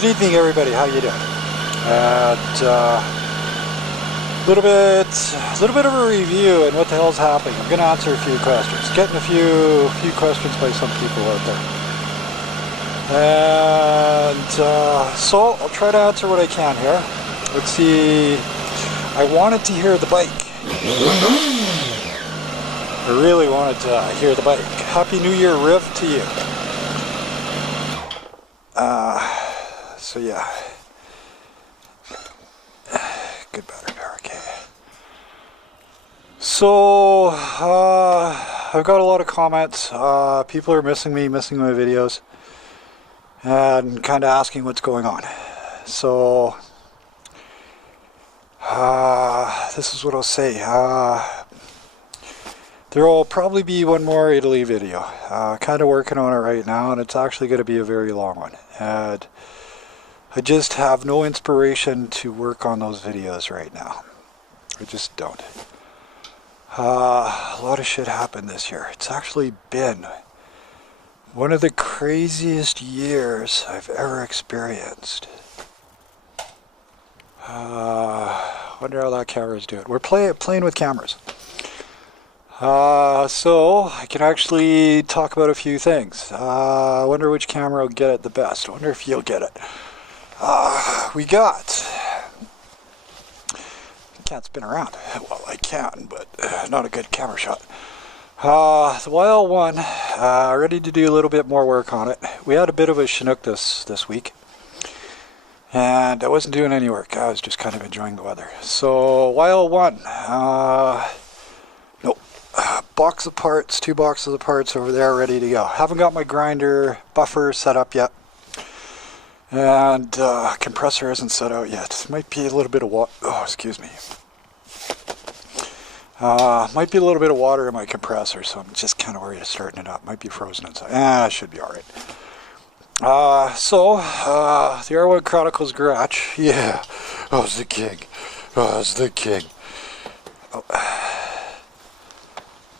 Good evening, everybody. How you doing? Little bit of a review and what the hell's happening. I'm going to answer a few questions. Getting a few questions by some people out there, and so I'll try to answer what I can here. Let's see. I wanted to hear the bike. I really wanted to hear the bike. Happy New Year, Riv, to you. So yeah, good battery power, okay. So, I've got a lot of comments. People are missing my videos, and kind of asking what's going on. So, this is what I'll say. There will probably be one more Italy video. Kind of working on it right now, and it's actually going to be a very long one. And I just have no inspiration to work on those videos right now. I just don't. A lot of shit happened this year. It's actually been one of the craziest years I've ever experienced. Wonder how that camera's doing. We're playing with cameras. So I can actually talk about a few things. I wonder which camera will get it the best. I wonder if you'll get it. We got, can't spin around. Well, I can, but not a good camera shot. The YL1, ready to do a little bit more work on it. We had a bit of a Chinook this week, and I wasn't doing any work. I was just kind of enjoying the weather. So YL1, nope. Box of parts, 2 boxes of parts over there ready to go. Haven't got my grinder buffer set up yet. And compressor isn't set out yet. Might be a little bit of water. Oh, excuse me. Might be a little bit of water in my compressor, so I'm just kind of worried of starting it up. Might be frozen inside. It should be all right. So the R1Chronaches Garage. Yeah, I was the king. I was the king. Oh.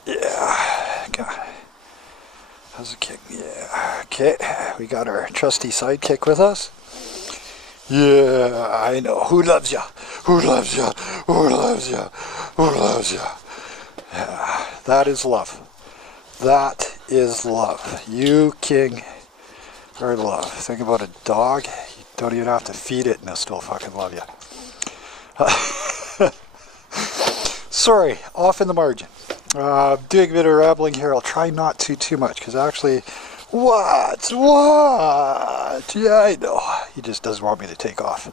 Yeah, God. How's the king? Yeah, okay. We got our trusty sidekick with us. Yeah, I know. Who loves ya? Who loves ya? Who loves ya? Who loves ya? Yeah, that is love. That is love. You, king, are love. Think about a dog. You don't even have to feed it and it'll still fucking love you. Sorry, off in the margin. Doing a bit of rambling here. I'll try not to too much, because actually, what? Yeah, I know. He just doesn't want me to take off.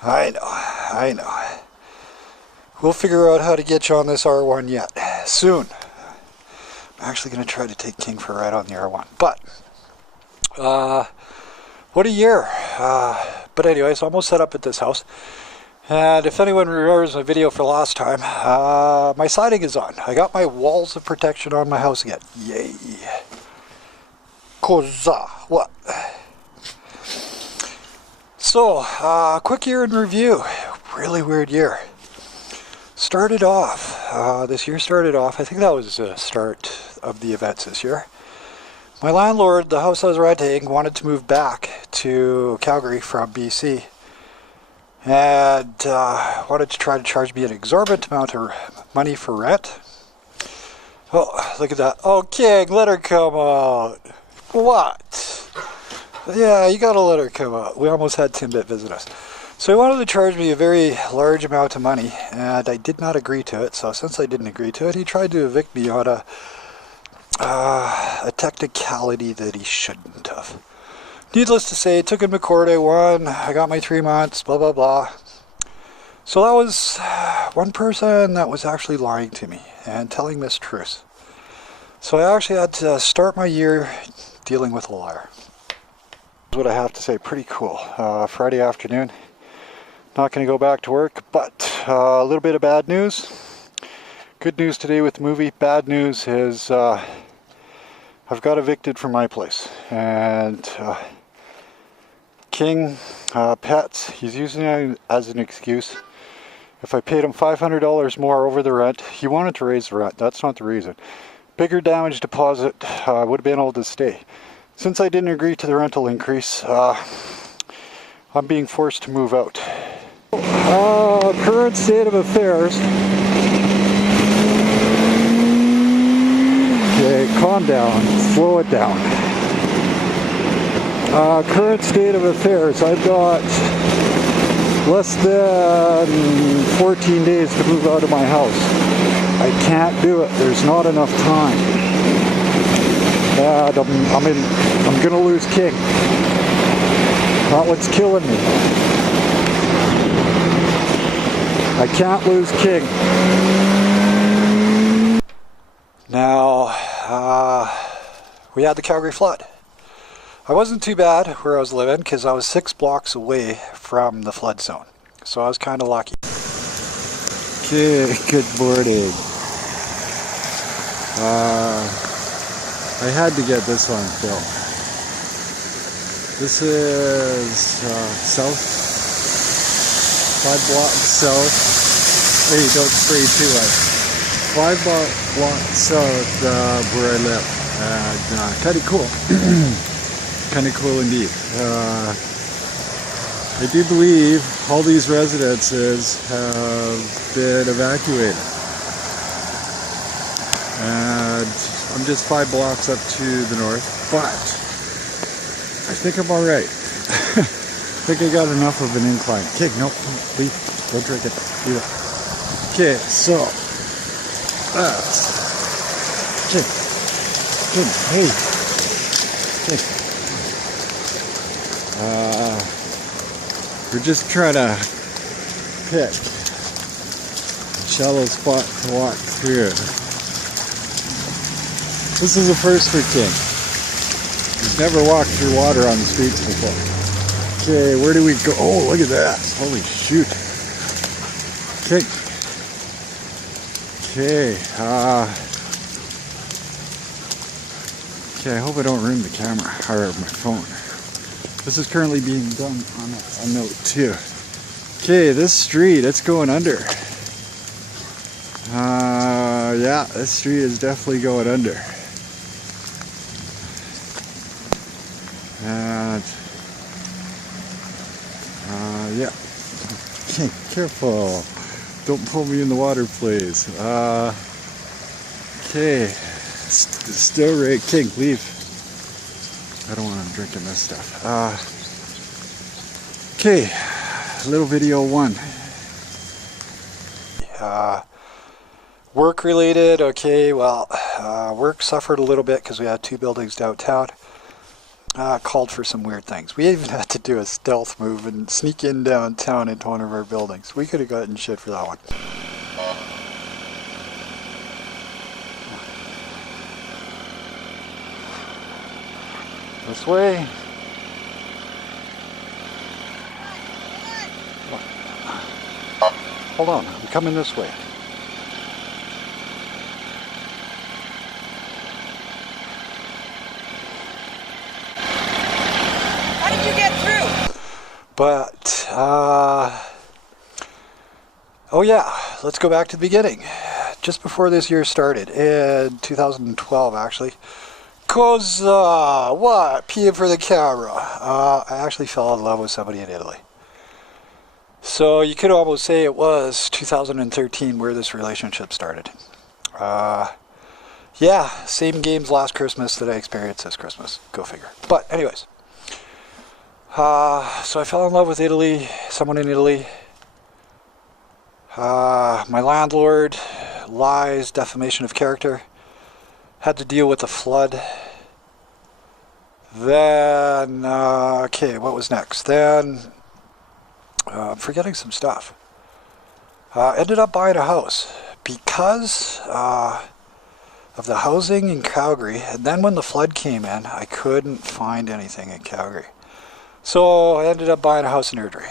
I know. We'll figure out how to get you on this R1 yet. Soon. I'm actually going to try to take King for a ride on the R1. But, what a year. But anyways, almost set up at this house. And if anyone remembers my video for last time, my siding is on. I got my walls of protection on my house again. Yay. Cosa. What? So, quick year in review. Really weird year. Started off, this year started off, I think that was the start of the events this year. My landlord, the house I was renting, wanted to move back to Calgary from BC. And wanted to try to charge me an exorbitant amount of money for rent. Oh, look at that. Oh, King, let her come out. What? Yeah, you gotta let her come out. We almost had Timbit visit us. So he wanted to charge me a very large amount of money, and I did not agree to it. So since I didn't agree to it, he tried to evict me on a technicality that he shouldn't have. Needless to say, took him to court, I won, I got my 3 months, blah blah blah. So that was one person that was actually lying to me and telling mistruths. So I actually had to start my year dealing with a liar. That's what I have to say, pretty cool. Friday afternoon, not going to go back to work, but a little bit of bad news. Good news today with the movie. Bad news is I've got evicted from my place, and King Pets, he's using it as an excuse. If I paid him $500 more over the rent, he wanted to raise the rent, that's not the reason. Bigger damage deposit, would have been able to stay. Since I didn't agree to the rental increase, I'm being forced to move out. Current state of affairs. Okay, calm down, slow it down. Current state of affairs, I've got less than 14 days to move out of my house. I can't do it, there's not enough time. And I'm gonna lose King. That one's killing me. I can't lose King. Now, we had the Calgary flood. I wasn't too bad where I was living because I was 6 blocks away from the flood zone. So I was kind of lucky. Okay, good morning. I had to get this one filmed. This is south, 5 blocks south. Hey, don't spray too much. 5 blocks south where I live. Kind of cool. Kind of cool indeed. I do believe all these residences have been evacuated. And I'm just 5 blocks up to the north, but I think I'm alright. I think I got enough of an incline. Okay, no, leave. Don't drink it. Leave it. Okay, so that's okay. Good. Hey. Okay. We're just trying to pick a shallow spot to walk through. This is a first for King. He's never walked through water on the streets before. Okay, where do we go? Oh, look at that. Holy shoot. Okay. Okay. Okay, I hope I don't ruin the camera or my phone. This is currently being done on a note too. Okay, this street, it's going under. Yeah, this street is definitely going under. And yeah. Okay, careful. Don't pull me in the water, please. Okay, still right. King, leave. I don't want him drinking this stuff. Okay, little video 1. Work related, okay, well, work suffered a little bit because we had 2 buildings downtown. Called for some weird things. We even had to do a stealth move and sneak in downtown into one of our buildings. We could have gotten shit for that one. This way. Hold on, I'm coming this way. How did you get through? But, oh yeah, let's go back to the beginning. Just before this year started, in 2012 actually. Cause, what? Peeing for the camera. I actually fell in love with somebody in Italy. So you could almost say it was 2013 where this relationship started. Yeah, same games last Christmas that I experienced this Christmas. Go figure. But anyways. So I fell in love with Italy, someone in Italy. My landlord, lies, defamation of character. Had to deal with the flood. Then, okay, what was next? Then, I'm forgetting some stuff. Ended up buying a house because of the housing in Calgary. And then when the flood came in, I couldn't find anything in Calgary. So I ended up buying a house in Airdrie.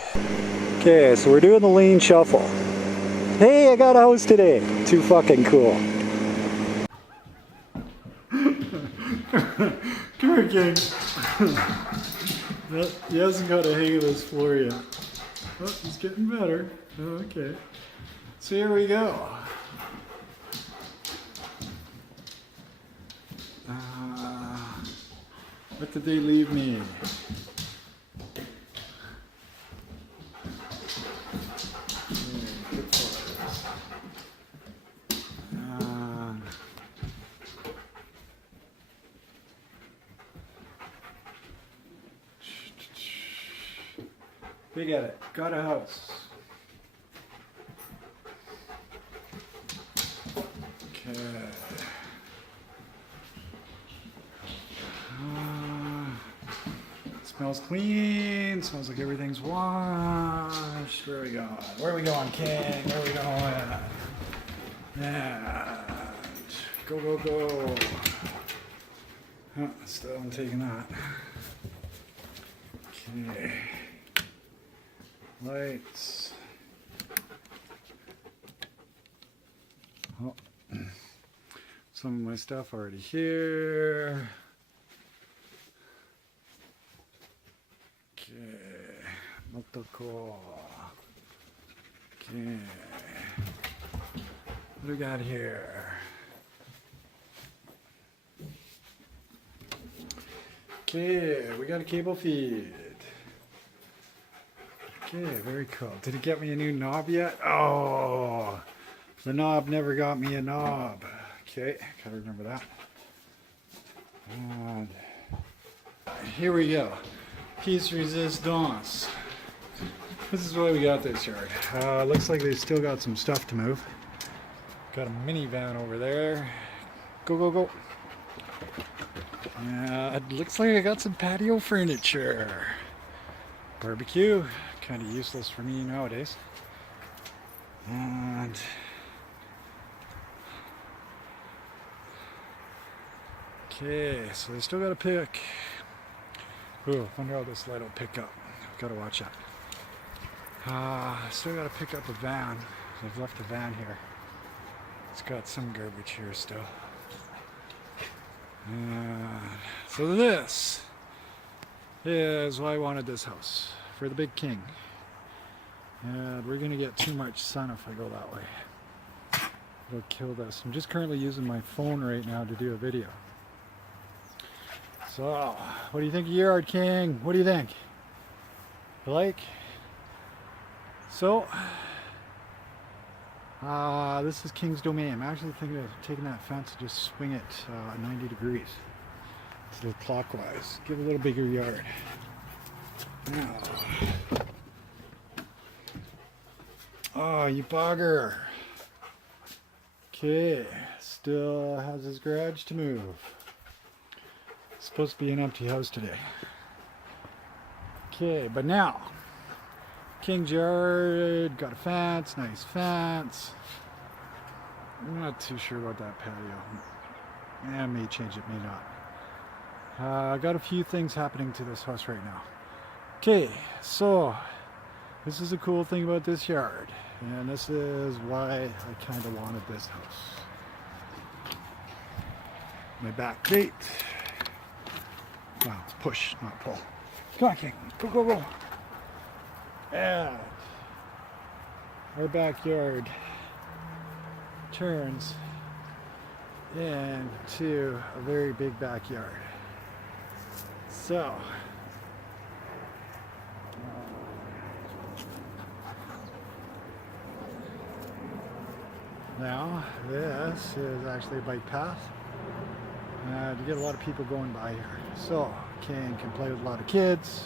Okay, so we're doing the lane shuffle. Hey, I got a house today. Too fucking cool. Come here, King. He hasn't got a hang of this floor yet. Oh, he's getting better. Oh, okay. So here we go. What did they leave me? We get it. Got a house. Okay. Smells clean. Smells like everything's washed. Where are we going? Where are we going, King? Where are we going? Yeah. Go, go, go. Oh, still I'm taking that. Okay. Lights. Oh. Some of my stuff already here. Okay. Motoko. Okay. What do we got here? Okay, we got a cable feed. Okay, very cool. Did it get me a new knob yet? Oh, the knob never got me a knob. Okay, gotta remember that. And here we go. Piece resistance. This is what we got this yard. Looks like they still got some stuff to move. Got a minivan over there. Go, go, go. It looks like I got some patio furniture. Barbecue, kind of useless for me nowadays. And okay, so they still got to pick. Ooh, wonder how this light will pick up. Gotta watch that. Still got to pick up a van. They've left a van here. It's got some garbage here still. So this is why I wanted this house, for the big king. And we're gonna get too much sun if I go that way. It'll kill this. I'm just currently using my phone right now to do a video. So, what do you think of your yard, King? What do you think? You like? So, this is King's Domain. I'm actually thinking of taking that fence and just swing it 90 degrees. It's a little clockwise. Give a little bigger yard. Now. Oh, you bugger. Okay, still has his garage to move. It's supposed to be an empty house today. Okay, but now, King's yard, got a fence, nice fence. I'm not too sure about that patio. I may change it, may not. I got a few things happening to this house right now. Okay, so this is the cool thing about this yard, and this is why I kind of wanted this house. My back gate. Wow, it's push, not pull. Come on, King. Go, go, go. And our backyard turns into a very big backyard. So, now this is actually a bike path. You get a lot of people going by here. So, King can play with a lot of kids,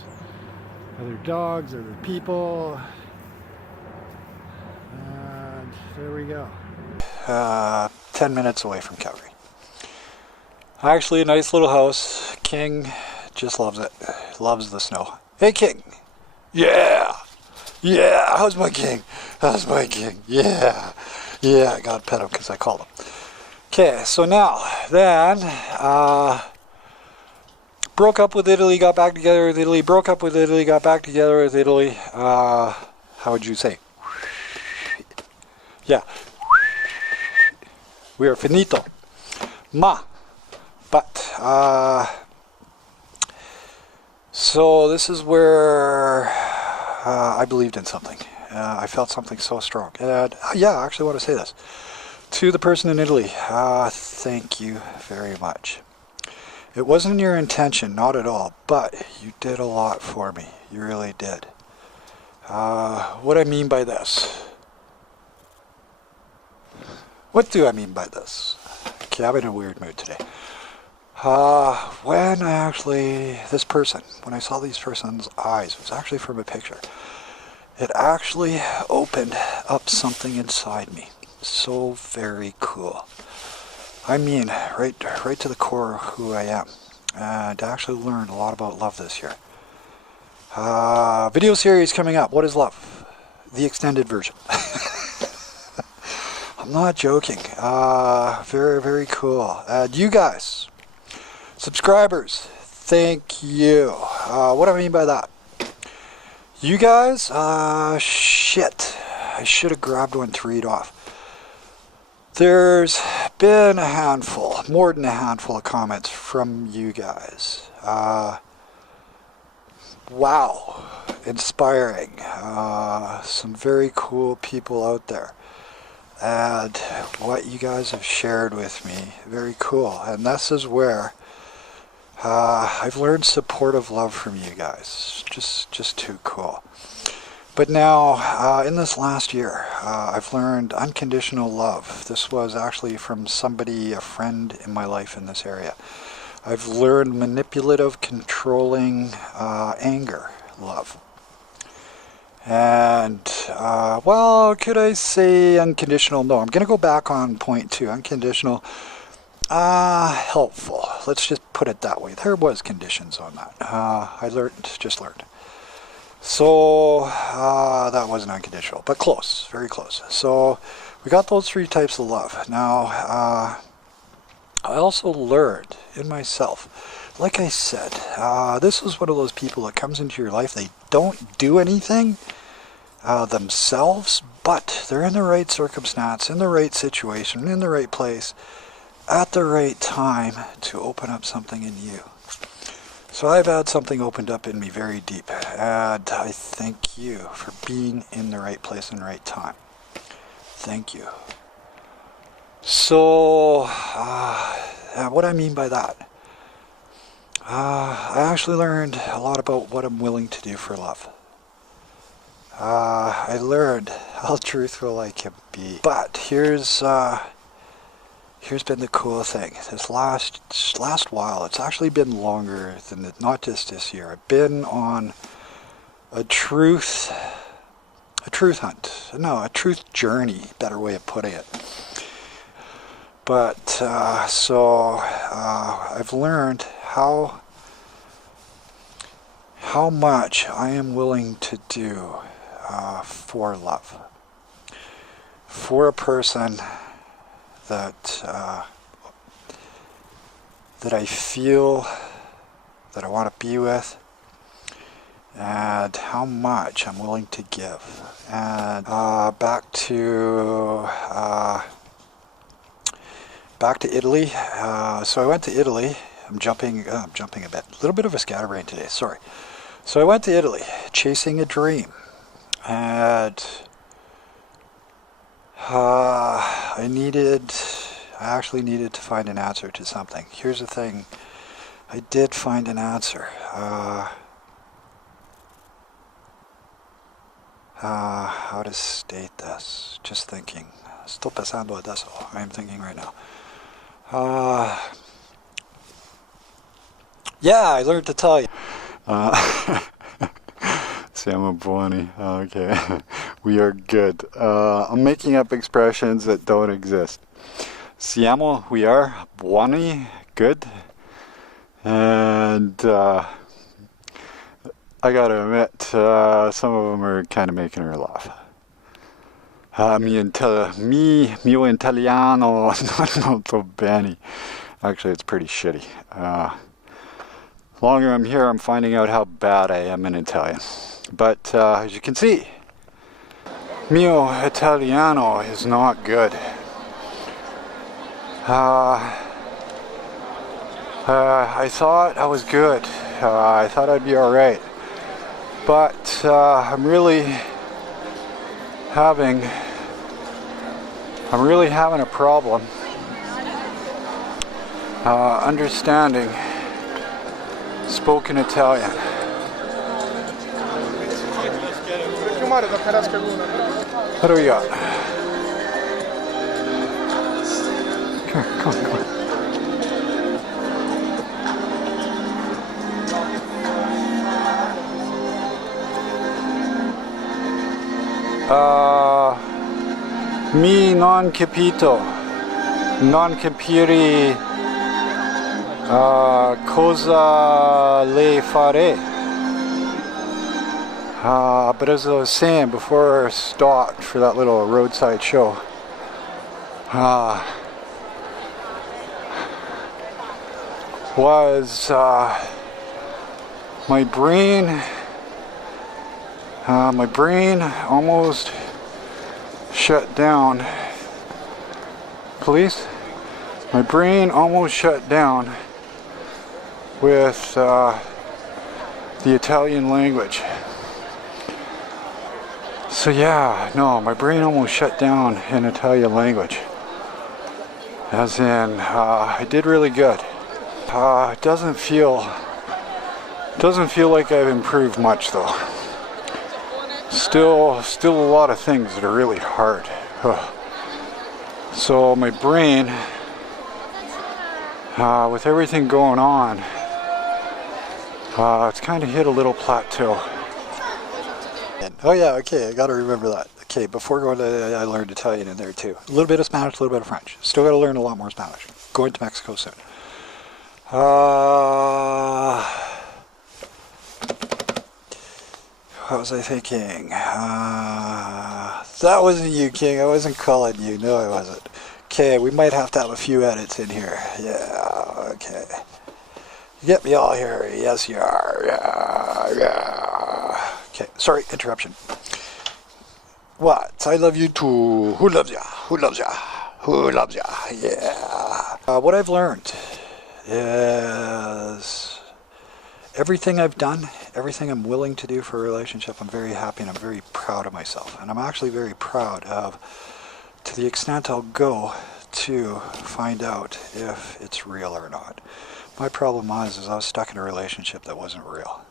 other dogs, other people. And there we go. 10 minutes away from Calgary. Actually, a nice little house. King just loves it. Loves the snow. Hey, King. Yeah. Yeah. How's my King? How's my King? Yeah. Yeah, I gotta pet him because I called him. Okay, so now, then, broke up with Italy, got back together with Italy, broke up with Italy, got back together with Italy. How would you say? Yeah. We are finito. But, so this is where I believed in something. I felt something so strong. And yeah, I actually want to say this. To the person in Italy, thank you very much. It wasn't your intention, not at all, but you did a lot for me. You really did. What I mean by this? What do I mean by this? Okay, I'm in a weird mood today. When I saw this person's eyes, it was actually from a picture. it actually opened up something inside me. So very cool. I mean, right to the core of who I am. And I actually learned a lot about love this year. Video series coming up. What is love? The extended version. I'm not joking. Very, very cool. You guys, subscribers, thank you. What do I mean by that? You guys, shit. I should have grabbed one to read off. There's been a handful, more than a handful of comments from you guys. Wow, inspiring. Some very cool people out there. And what you guys have shared with me, very cool. And this is where I've learned supportive love from you guys. Just too cool. But now, in this last year, I've learned unconditional love. This was actually from somebody, a friend in my life in this area. I've learned manipulative, controlling, anger love. And, well, could I say unconditional? No, I'm going to go back on point 2. Unconditional, helpful. Let's just put it that way. There was conditions on that. I just learned. So, that wasn't unconditional, but close, very close. So, we got those 3 types of love. Now, I also learned in myself, like I said, this was one of those people that comes into your life, they don't do anything themselves, but they're in the right circumstance, in the right situation, in the right place, at the right time to open up something in you. So I've had something opened up in me very deep, and I thank you for being in the right place and the right time. Thank you. So, what I mean by that, I actually learned a lot about what I'm willing to do for love. I learned how truthful I can be. But here's been the cool thing. This last while, it's actually been longer than not just this year. I've been on a truth hunt. No, a truth journey, better way of putting it. But, so, I've learned how much I am willing to do for love. For a person that I feel that I want to be with, and how much I'm willing to give. And back to Italy. So I went to Italy. I'm jumping a bit. A little bit of a scatterbrain today. Sorry. So I went to Italy, chasing a dream, and I actually needed to find an answer to something. Here's the thing. I did find an answer. How to state this? Just thinking. Sto pensando adesso. I am thinking right now. Yeah, I learned to tell you. Siamo buoni. Okay. We are good. I'm making up expressions that don't exist. Siamo, we are. Buoni, good. And I gotta admit, some of them are kind of making her laugh. Mio italiano non molto bene. Actually, it's pretty shitty. The longer I'm here, I'm finding out how bad I am in Italian. But as you can see, mio italiano is not good. I thought I was good. I thought I'd be alright. But I'm really having a problem understanding spoken Italian. What do we got? Come on. Mi non capito, non capire cosa le fare. But as I was saying before I stopped for that little roadside show, was my brain almost shut down. Police? My brain almost shut down with the Italian language. So yeah, no, my brain almost shut down in Italian language. As in, I did really good. It doesn't feel like I've improved much though. Still a lot of things that are really hard. So my brain, with everything going on, it's kind of hit a little plateau. Oh yeah, okay, I gotta remember that. Okay, before going to, I learned Italian in there too. A little bit of Spanish, a little bit of French. Still gotta learn a lot more Spanish. Going to Mexico soon. What was I thinking? That wasn't you, King. I wasn't calling you. No, I wasn't. Okay, we might have to have a few edits in here. Yeah, okay. You get me all here. Yes, you are. Yeah. Okay, sorry, interruption. What? I love you too. Who loves ya? Who loves ya? Who loves ya? Yeah. What I've learned is everything I've done, everything I'm willing to do for a relationship, I'm very happy and I'm very proud of myself. And I'm actually very proud of, to the extent I'll go to find out if it's real or not. My problem is I was stuck in a relationship that wasn't real.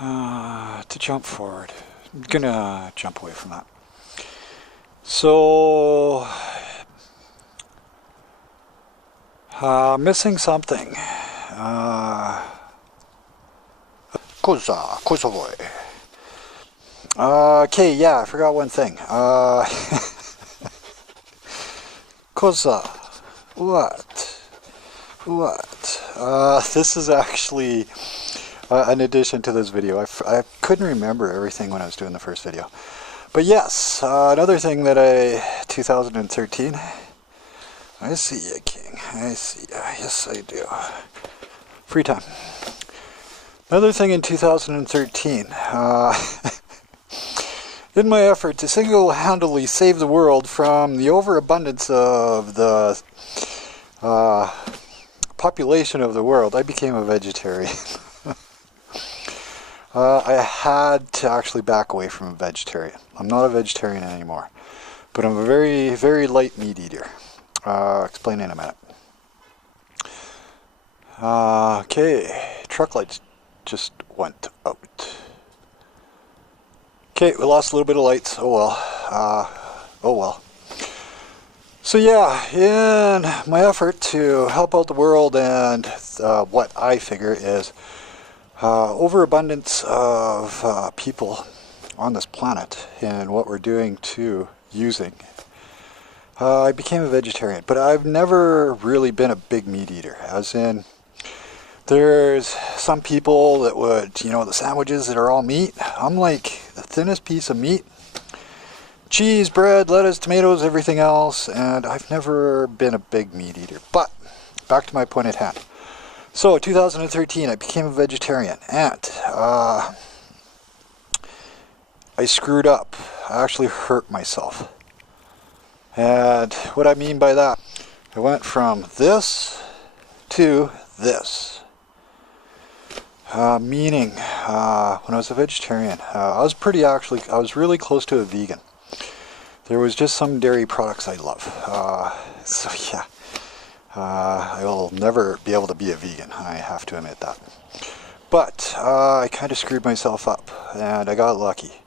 To jump forward, I'm gonna jump away from that. So, missing something. Cosa vuoi? Okay, yeah, I forgot one thing. Cosa? What? This is actually an addition to this video. I couldn't remember everything when I was doing the first video. But yes, another thing that 2013, I see you, King. I see you. Yes, I do. Free time. Another thing in 2013, in my effort to single-handedly save the world from the overabundance of the population of the world, I became a vegetarian. I had to actually back away from a vegetarian. I'm not a vegetarian anymore, but I'm a very, very light meat eater. Explain in a minute. Okay, truck lights just went out. Okay, we lost a little bit of lights. Oh well. So yeah, in my effort to help out the world and what I figure is overabundance of people on this planet and what we're doing to using, I became a vegetarian. But I've never really been a big meat eater, as in there's some people that would, you know, the sandwiches that are all meat. I'm like the thinnest piece of meat. Cheese, bread, lettuce, tomatoes, everything else, and I've never been a big meat eater. But back to my point at hand. So 2013 I became a vegetarian, and I screwed up. I actually hurt myself. And what I mean by that, I went from this to this. Meaning, when I was a vegetarian, I was really close to a vegan. There was just some dairy products I love. So yeah, I will never be able to be a vegan, I have to admit that. But I kind of screwed myself up, and I got lucky.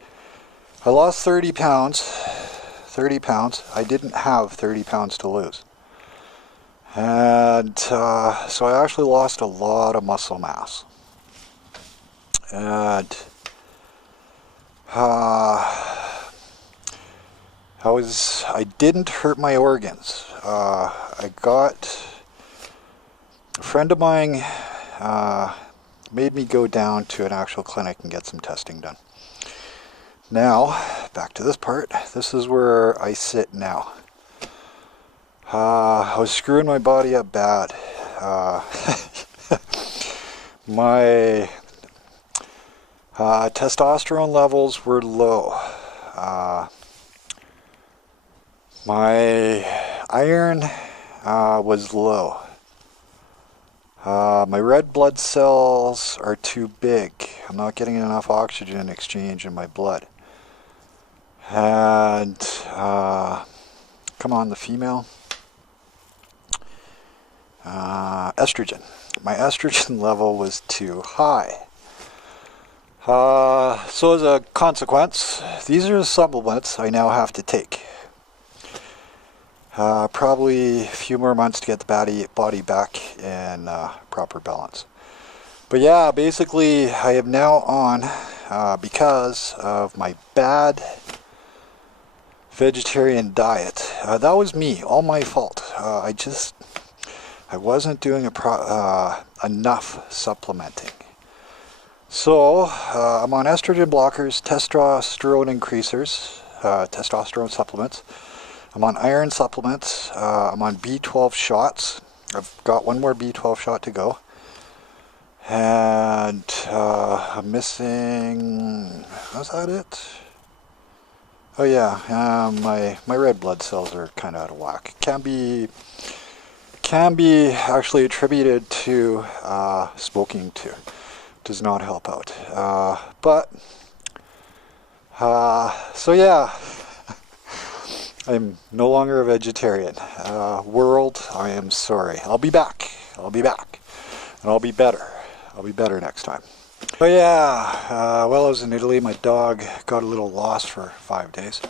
I lost 30 pounds. 30 pounds. I didn't have 30 pounds to lose. And so I actually lost a lot of muscle mass. And I didn't hurt my organs. I got a friend of mine made me go down to an actual clinic and get some testing done. Now, back to this part. This is where I sit now. I was screwing my body up bad. My testosterone levels were low. My iron was low. My red blood cells are too big. I'm not getting enough oxygen exchange in my blood. And come on, the female. Estrogen. My estrogen level was too high. So as a consequence, these are the supplements I now have to take. Probably a few more months to get the body back in proper balance. But yeah, basically I am now on, because of my bad vegetarian diet. That was me, all my fault. I wasn't doing enough supplementing. So I'm on estrogen blockers, testosterone increasers, testosterone supplements. I'm on iron supplements. I'm on B12 shots. I've got one more B12 shot to go. And I'm missing... Was that it? Oh yeah, my red blood cells are kind of out of whack. Can be actually attributed to smoking too. Does not help out. So yeah. I'm no longer a vegetarian. World, I am sorry. I'll be back. And I'll be better. I'll be better next time. But yeah, while I was in Italy, my dog got a little lost for 5 days.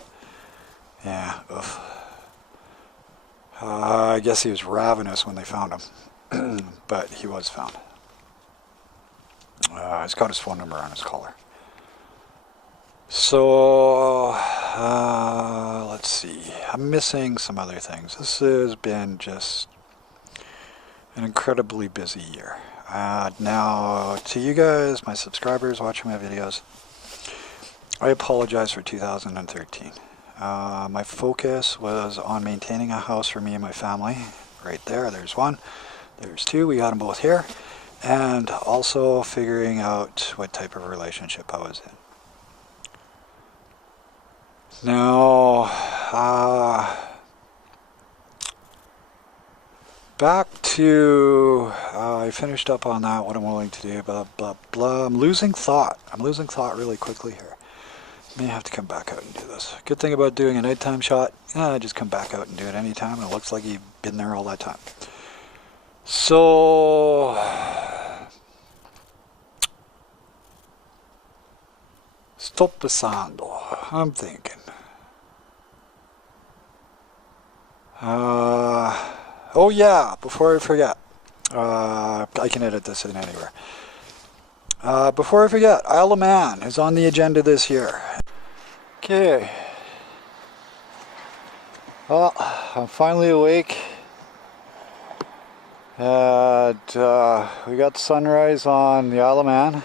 Yeah, oof. I guess he was ravenous when they found him. But he was found. He's got his phone number on his collar. So, let's see. I'm missing some other things. This has been just an incredibly busy year. Now, to you guys, my subscribers watching my videos, I apologize for 2013. My focus was on maintaining a house for me and my family. Right there, there's one. There's two. We got them both here. And also figuring out what type of relationship I was in. Now, back to, I finished up on that, what I'm willing to do, blah, blah, blah. I'm losing thought really quickly here. May have to come back out and do this. Good thing about doing a nighttime shot, just come back out and do it anytime, and it looks like you've been there all that time. So... Sto pensando. I'm thinking. Oh yeah, before I forget. I can edit this in anywhere. Before I forget, Isle of Man is on the agenda this year. Okay. Well, I'm finally awake. And we got sunrise on the Isle of Man.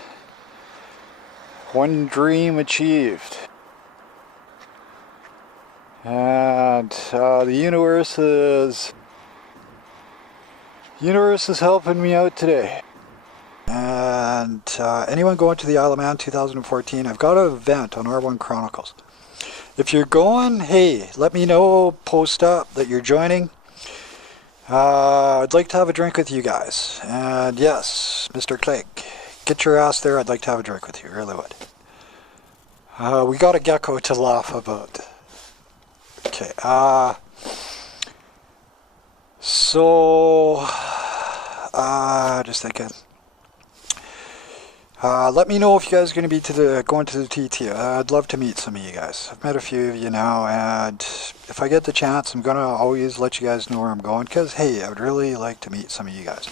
One dream achieved. And the universe is helping me out today. And anyone going to the Isle of Man 2014, I've got an event on R1 Chronaches. If you're going, hey, let me know, post up that you're joining. I'd like to have a drink with you guys. And yes, Mr. Clegg, get your ass there. I'd like to have a drink with you, really would. We got a gecko to laugh about. Okay, so, just thinking. Let me know if you guys are going to be going to the TT. I'd love to meet some of you guys. I've met a few of you now, and if I get the chance, I'm going to always let you guys know where I'm going, because, hey, I would really like to meet some of you guys.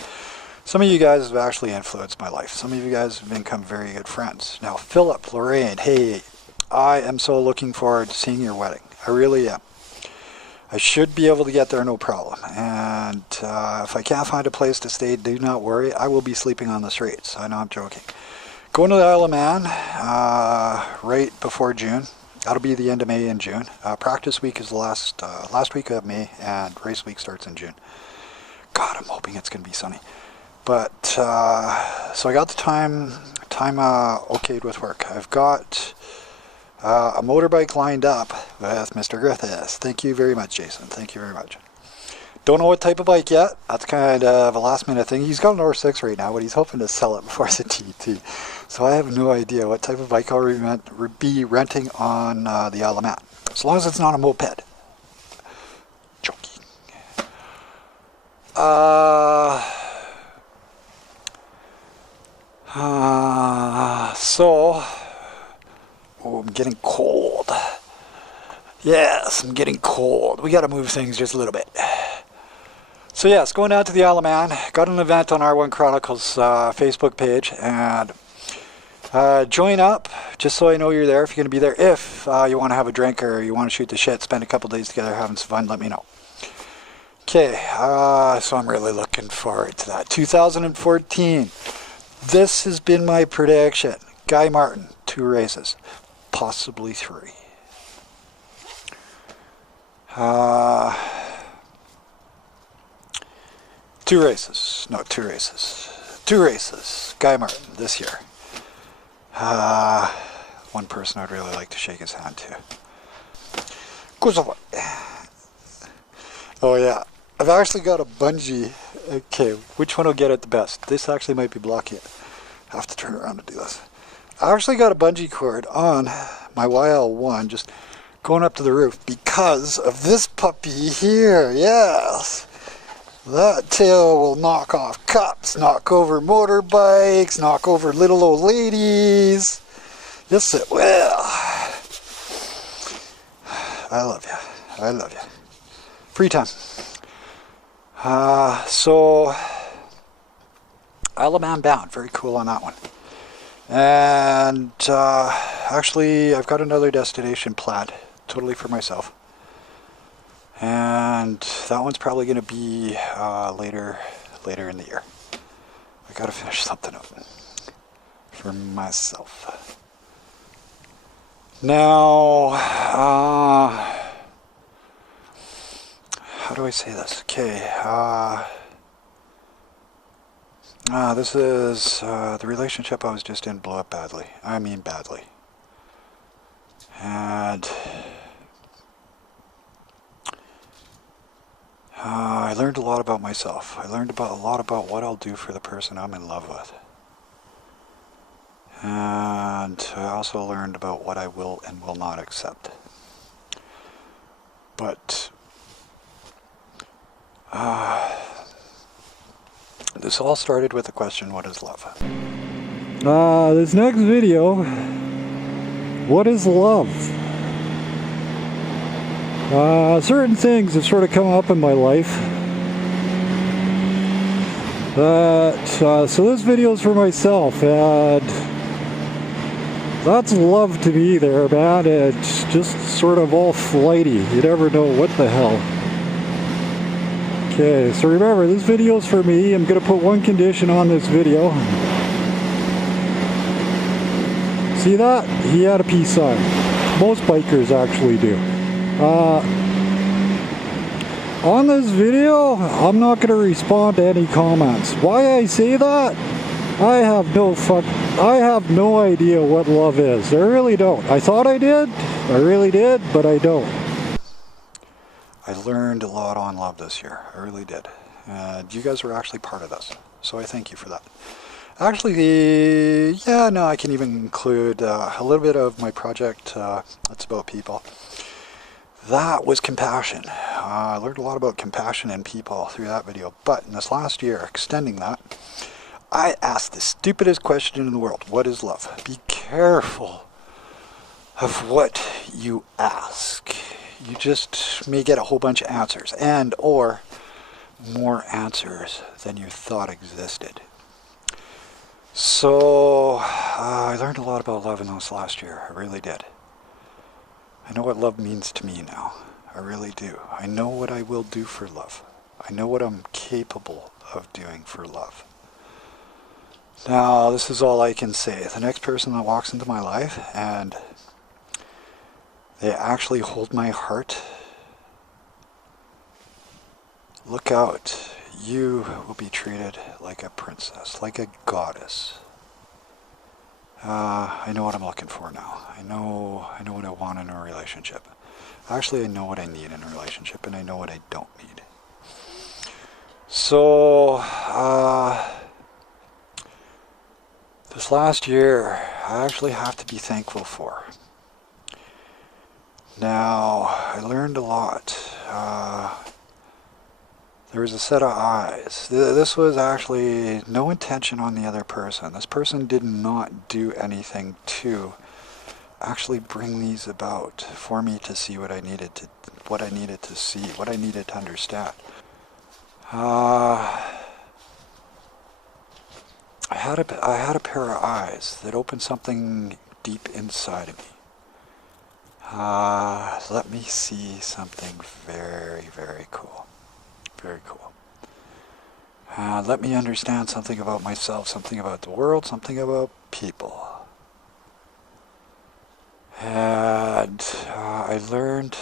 Some of you guys have actually influenced my life. Some of you guys have become very good friends. Now, Philip, Lorraine, hey, I am so looking forward to seeing your wedding. I really am. I should be able to get there no problem. And if I can't find a place to stay, do not worry. I will be sleeping on the streets. I know I'm joking. Going to the Isle of Man right before June. That'll be the end of May and June. Practice week is the last week of May, and race week starts in June. God, I'm hoping it's going to be sunny. But so I got the time okayed with work. I've got a motorbike lined up with Mr. Griffiths. Thank you very much, Jason. Thank you very much. Don't know what type of bike yet. That's kind of a last minute thing. He's got an R6 right now, but he's hoping to sell it before the TT. So I have no idea what type of bike I'll be renting on the Isle of Man. As long as it's not a moped. Joking. Oh, I'm getting cold. Yes, I'm getting cold. We got to move things just a little bit. So yes, going down to the Isle of Man. Got an event on R1Chronaches Facebook page, and join up just so I know you're there if you're going to be there. If you want to have a drink or you want to shoot the shit, spend a couple days together having some fun, let me know. Okay, so I'm really looking forward to that. 2014. This has been my prediction. Guy Martin, 2 races, possibly 3. Two races. Guy Martin this year. One person I'd really like to shake his hand to. Oh yeah, I've actually got a bungee. Okay, which one will get it the best? This actually might be blocking it. I have to turn around to do this. I actually got a bungee cord on my YL1 just going up to the roof because of this puppy here. Yes. That tail will knock off cups, knock over motorbikes, knock over little old ladies. Yes, it will. I love you. I love you. Free time. So, Isle of Man bound. Very cool on that one. And actually, I've got another destination planned, totally for myself. And that one's probably going to be later in the year. I got to finish something up for myself. Now, how do I say this? Okay, this is the relationship I was just in blew up badly. I mean badly. And I learned a lot about myself. I learned a lot about what I'll do for the person I'm in love with. And I also learned about what I will and will not accept. But this all started with the question, what is love? This next video, what is love? Certain things have sort of come up in my life. So this video is for myself, and that's love to me there, man. It's just sort of all flighty. You never know what the hell. Okay, so remember, this video is for me. I'm going to put one condition on this video. See that? He had a peace sign. Most bikers actually do. On this video, I'm not going to respond to any comments. Why I say that? I have no idea what love is. I really don't. I thought I did. I really did, but I don't. I learned a lot on love this year. I really did. You guys were actually part of this, so I thank you for that. Actually, yeah, no, I can even include a little bit of my project that's about people. That was compassion. I learned a lot about compassion and people through that video. But in this last year, extending that, I asked the stupidest question in the world. What is love? Be careful of what you ask. You just may get a whole bunch of answers, and or more answers than you thought existed. So I learned a lot about love in this last year. I really did. I know what love means to me now. I really do. I know what I will do for love. I know what I'm capable of doing for love. Now, this is all I can say. The next person that walks into my life and they actually hold my heart, look out. You will be treated like a princess, like a goddess. I know what I'm looking for now. I know what I want in a relationship. Actually, I know what I need in a relationship, and I know what I don't need. So, this last year, I actually have to be thankful for. Now, I learned a lot. There was a set of eyes. This was actually no intention on the other person. This person did not do anything to actually bring these about for me to see what I needed to see, what I needed to understand. I had a pair of eyes that opened something deep inside of me. Let me see something very, very cool. Very cool. Let me understand something about myself, something about the world, something about people. And I learned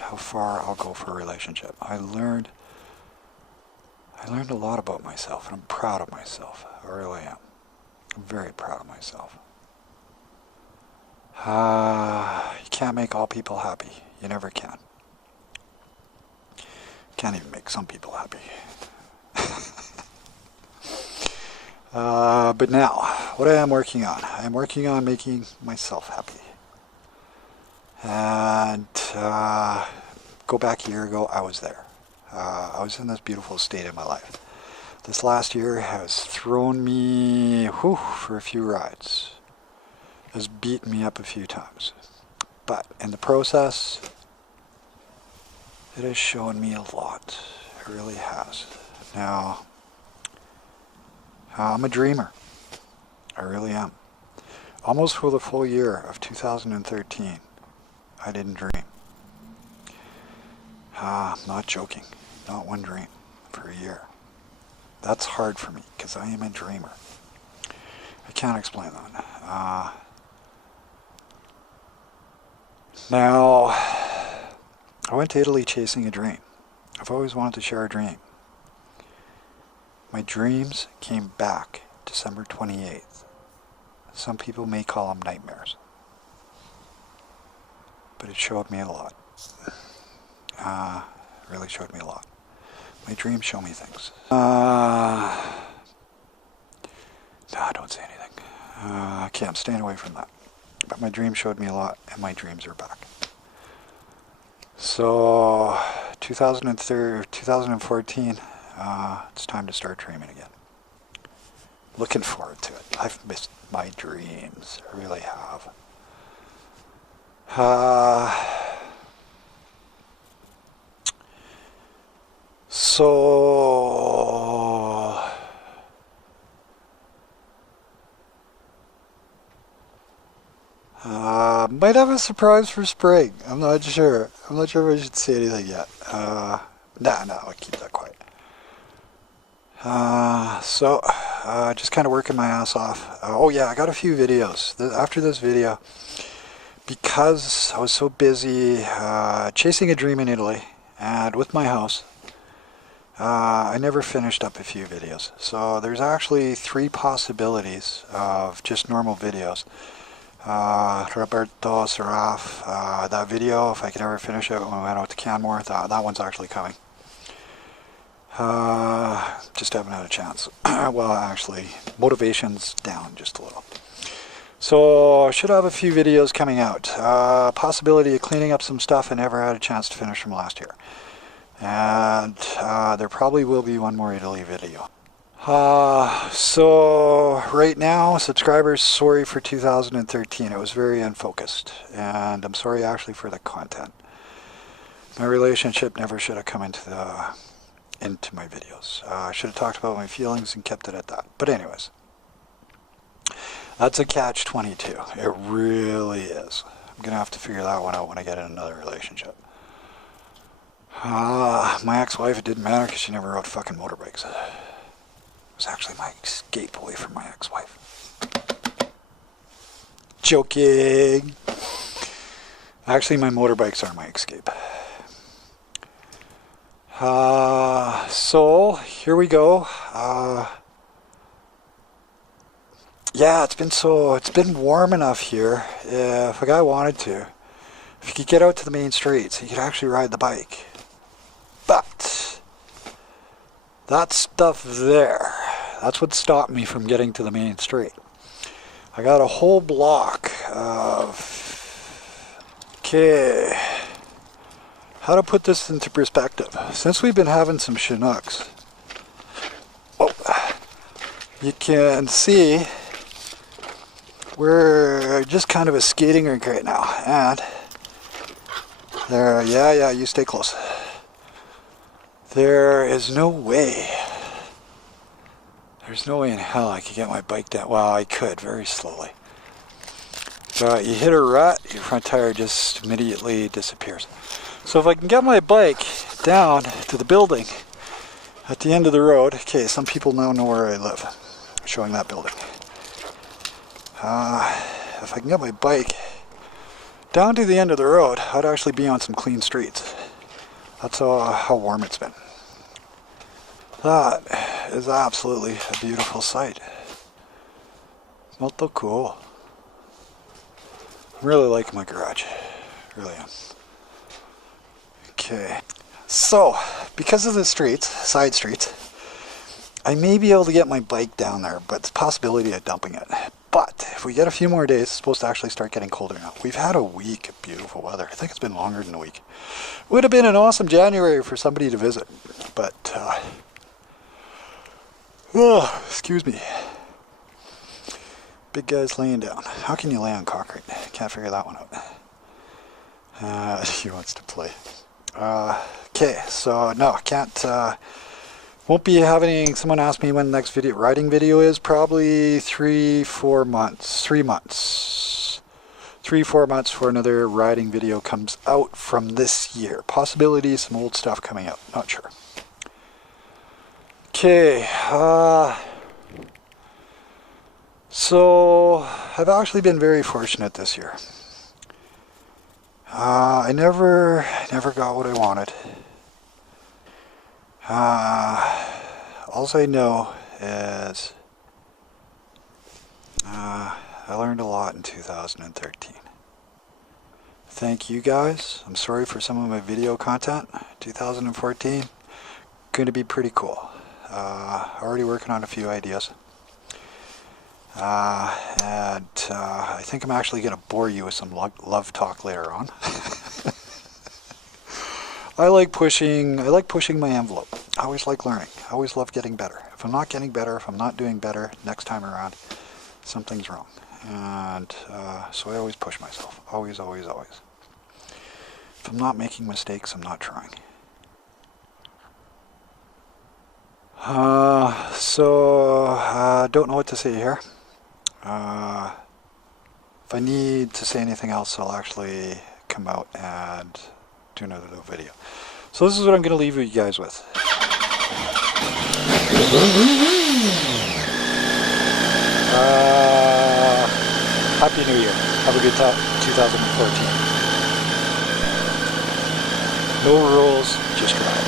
how far I'll go for a relationship. I learned a lot about myself, and I'm proud of myself. I really am. I'm very proud of myself. You can't make all people happy. You never can. Can't even make some people happy. But now, what I am working on. I am working on making myself happy. And go back a year ago, I was there. I was in this beautiful state in my life. This last year has thrown me for a few rides. Has beaten me up a few times. But in the process, it has shown me a lot. It really has. Now, I'm a dreamer. I really am. Almost for the full year of 2013, I didn't dream. I'm not joking. Not one dream for a year. That's hard for me because I am a dreamer. I can't explain that. Now, I went to Italy chasing a dream. I've always wanted to share a dream. My dreams came back December 28th. Some people may call them nightmares. But it showed me a lot. Really showed me a lot. My dreams show me things. No, don't say anything. Okay, I'm staying away from that. But my dreams showed me a lot, and my dreams are back. So, 2014, it's time to start dreaming again. Looking forward to it. I've missed my dreams. I really have. So, might have a surprise for spring. I'm not sure. I'm not sure if I should say anything yet. I'll keep that quiet. Just kind of working my ass off. Oh yeah, I got a few videos. After this video, because I was so busy chasing a dream in Italy and with my house, I never finished up a few videos. So there's actually 3 possibilities of just normal videos. Roberto Seraf, that video, if I can ever finish it when we went out to Canmore, that one's actually coming. Just haven't had a chance. Well, actually, motivation's down just a little. So, I should have a few videos coming out. Possibility of cleaning up some stuff I never had a chance to finish from last year. And there probably will be one more Italy video. So right now, subscribers, sorry for 2013. It was very unfocused, and I'm sorry actually for the content. My relationship never should have come into my videos. I should have talked about my feelings and kept it at that. But anyways, that's a catch-22. It really is. I'm gonna have to figure that one out when I get in another relationship. My ex-wife, it didn't matter because she never rode fucking motorbikes. It was actually my escape away from my ex-wife. Joking. Actually, my motorbikes are my escape. So here we go. Yeah, it's been warm enough here. If a guy wanted to, if you could get out to the main streets, he could actually ride the bike. But that stuff there, that's what stopped me from getting to the main street. I got a whole block of... Okay, how to put this into perspective. Since we've been having some Chinooks, you can see we're just kind of a skating rink right now. And there, yeah, you stay close. There is no way. There's no way in hell I could get my bike down. Well, I could, very slowly. But you hit a rut, your front tire just immediately disappears. So if I can get my bike down to the building at the end of the road, okay, some people now know where I live, showing that building. If I can get my bike down to the end of the road, I'd actually be on some clean streets. That's how warm it's been. That is absolutely a beautiful sight. Not so cool. I'm really liking my garage. Really am. Okay. So, because of the streets, side streets, I may be able to get my bike down there, but it's a possibility of dumping it. But if we get a few more days, it's supposed to actually start getting colder now. We've had a week of beautiful weather. I think it's been longer than a week. Would have been an awesome January for somebody to visit, but excuse me. Big guy's laying down. How can you lay on concrete? Can't figure that one out. He wants to play. Okay, so no, can't. Won't be having. Someone asked me when the next riding video is. Probably 3-4 months. 3 months. 3-4 months for another riding video comes out from this year. Possibility some old stuff coming out. Not sure. Okay. So I've actually been very fortunate this year. I never got what I wanted. All I know is I learned a lot in 2013. Thank you guys. I'm sorry for some of my video content. 2014, going to be pretty cool. Already working on a few ideas. And I think I'm actually going to bore you with some love talk later on. I like pushing my envelope. I always like learning. I always love getting better. If I'm not getting better, if I'm not doing better next time around, something's wrong. And so I always push myself. Always, always, always. If I'm not making mistakes, I'm not trying. So don't know what to say here. If I need to say anything else, I'll actually come out and do another little video. So this is what I'm going to leave you guys with. Happy New Year. Have a good 2014. No rules, just ride.